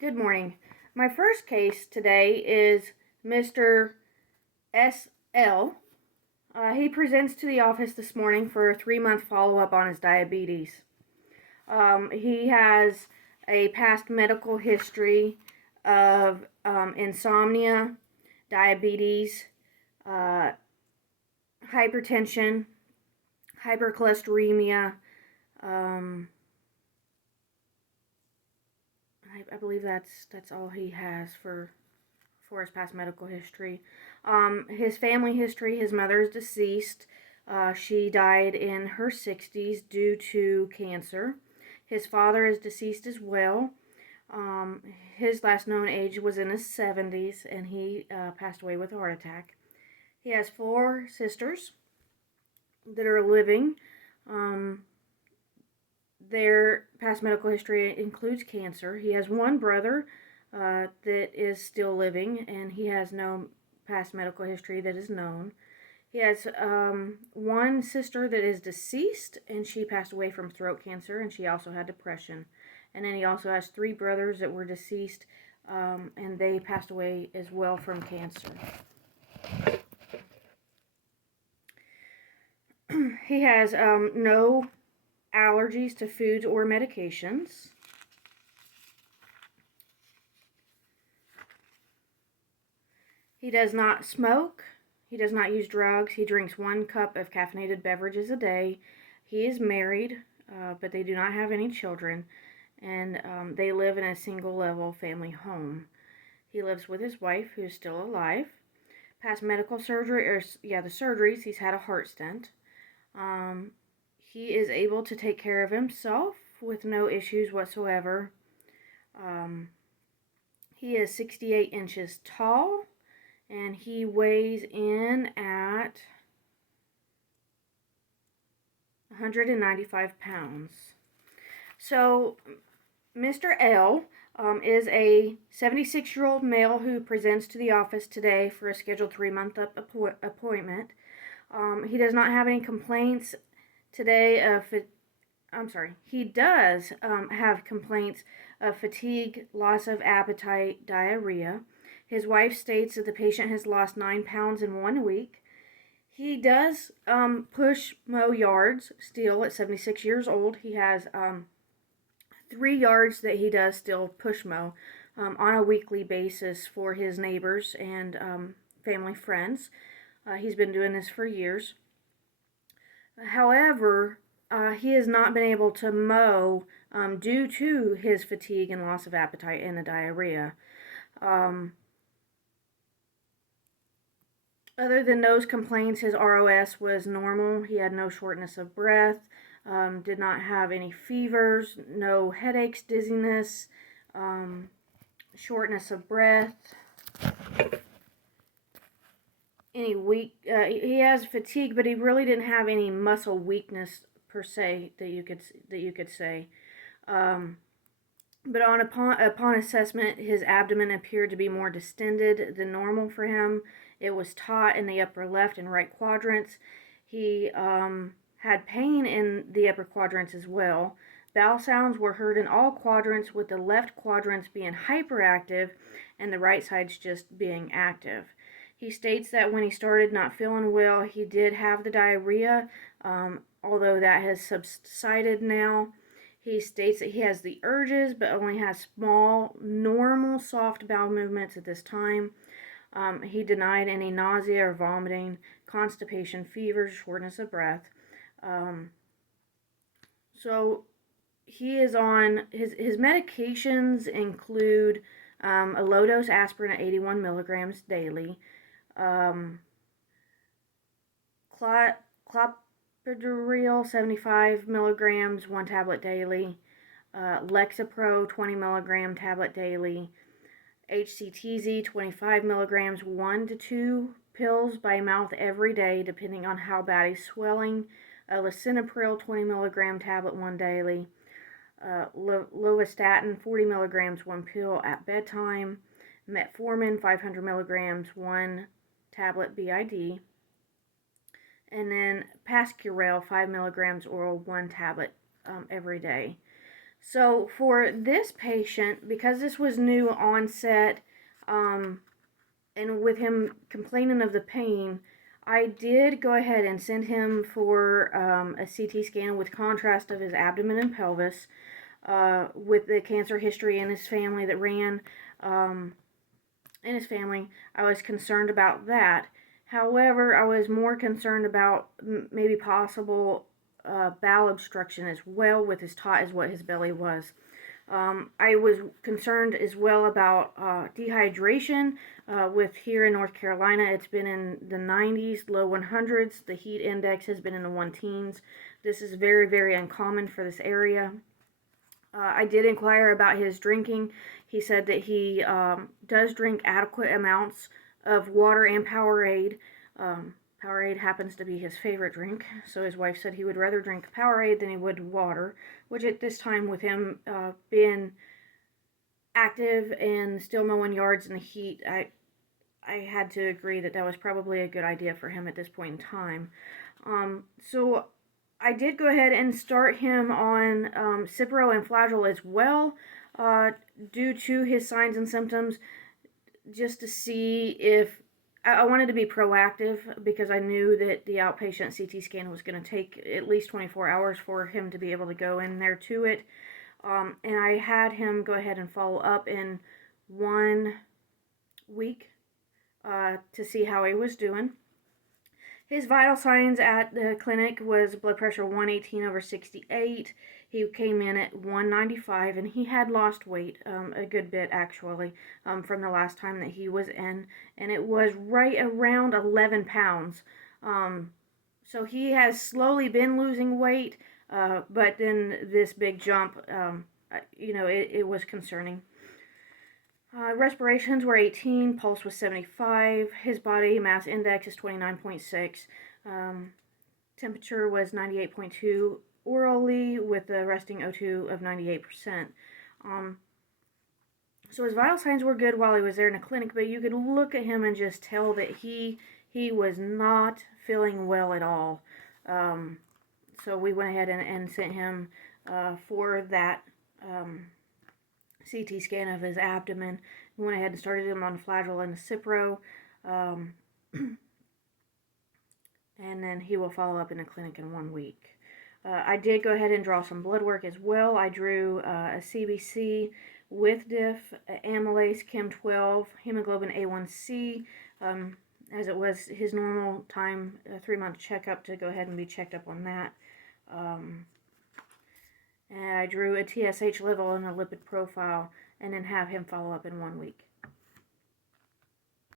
Good morning. My first case today is Mr. S.L. He presents to the office this morning for a 3-month follow-up on his diabetes. He has a past medical history of insomnia, diabetes, uh, hypertension, hypercholesteremia. Um, I believe that's all he has for his past medical history. His family history: his mother is deceased. She died in her 60s due to cancer. His father is deceased as well. Um, his last known age was in his 70s, and he passed away with a heart attack. He has 4 sisters that are living. Um, their past medical history includes cancer. He has one brother that is still living, and he has no past medical history that is known. He has one sister that is deceased, and she passed away from throat cancer, and she also had depression. And then he also has 3 brothers that were deceased, and they passed away as well from cancer. He has no allergies to foods or medications. He does not smoke. He does not use drugs. He drinks 1 cup of caffeinated beverages a day. He is married, but they do not have any children, and they live in a single-level family home. He lives with his wife, who is still alive. Past medical surgery, the surgeries, he's had a heart stent. He is able to take care of himself with no issues whatsoever. He is 68 inches tall, and he weighs in at 195 pounds. So, Mr. L is a 76-year-old male who presents to the office today for a scheduled 3-month appointment. He does not have any complaints today of he does have complaints of fatigue, loss of appetite, diarrhea. His wife states that the patient has lost 9 pounds in 1 week. He does push mow yards still at 76 years old. He has 3 yards that he does still push mow on a weekly basis for his neighbors and family friends. He's been doing this for years. However, he has not been able to mow due to his fatigue and loss of appetite and the diarrhea. Other than those complaints, his ROS was normal. He had no shortness of breath, did not have any fevers, no headaches, dizziness, shortness of breath. He has fatigue, but he really didn't have any muscle weakness per se that you could say. But upon assessment, his abdomen appeared to be more distended than normal for him. It was taut in the upper left and right quadrants. He had pain in the upper quadrants as well. Bowel sounds were heard in all quadrants, with the left quadrants being hyperactive and the right sides just being active. He states that when he started not feeling well, he did have the diarrhea, although that has subsided now. He states that he has the urges, but only has small, normal, soft bowel movements at this time. He denied any nausea or vomiting, constipation, fever, shortness of breath. So he is on his medications include a low dose aspirin at 81 milligrams daily, clopidogrel 75 milligrams 1 tablet daily, Lexapro 20 milligram tablet daily, HCTZ 25 milligrams 1 to 2 pills by mouth every day, depending on how bad he's swelling. Lisinopril 20 milligram tablet 1 daily. Lovastatin 40 milligrams 1 pill at bedtime. Metformin 500 milligrams 1 tablet BID. And then Pascurel 5 milligrams oral 1 tablet every day. So for this patient, because this was new onset, and with him complaining of the pain, I did go ahead and send him for a CT scan with contrast of his abdomen and pelvis, with the cancer history in his family that ran in his family. I was concerned about that. However, I was more concerned about maybe possible bowel obstruction as well with his tot as what his belly was. I was concerned as well about dehydration. With here in North Carolina, it's been in the 90s, low 100s. The heat index has been in the 1 teens. This is very, very uncommon for this area. I did inquire about his drinking. He said that he does drink adequate amounts of water and Powerade. Powerade happens to be his favorite drink, so his wife said he would rather drink Powerade than he would water, which at this time, with him being active and still mowing yards in the heat, I had to agree that that was probably a good idea for him at this point in time. So I did go ahead and start him on Cipro and Flagyl as well, due to his signs and symptoms, just to see if I wanted to be proactive, because I knew that the outpatient CT scan was going to take at least 24 hours for him to be able to go in there to it. And I had him go ahead and follow up in 1 week to see how he was doing. His vital signs at the clinic was blood pressure 118/68. He came in at 195, and he had lost weight a good bit, actually, from the last time that he was in, and it was right around 11 pounds. So he has slowly been losing weight, but then this big jump, it was concerning. Respirations were 18, pulse was 75, his body mass index is 29.6, temperature was 98.2 orally with a resting O2 of 98%. So his vital signs were good while he was there in the clinic, but you could look at him and just tell that he was not feeling well at all. So we went ahead and sent him for that CT scan of his abdomen. We went ahead and started him on Flagyl and Cipro, and then he will follow up in the clinic in 1 week. I did go ahead and draw some blood work as well. I drew a CBC with diff, amylase, Chem 12, hemoglobin A1C, as it was his normal time, a 3-month checkup, to go ahead and be checked up on that. And I drew a TSH level and a lipid profile, and then have him follow up in 1 week.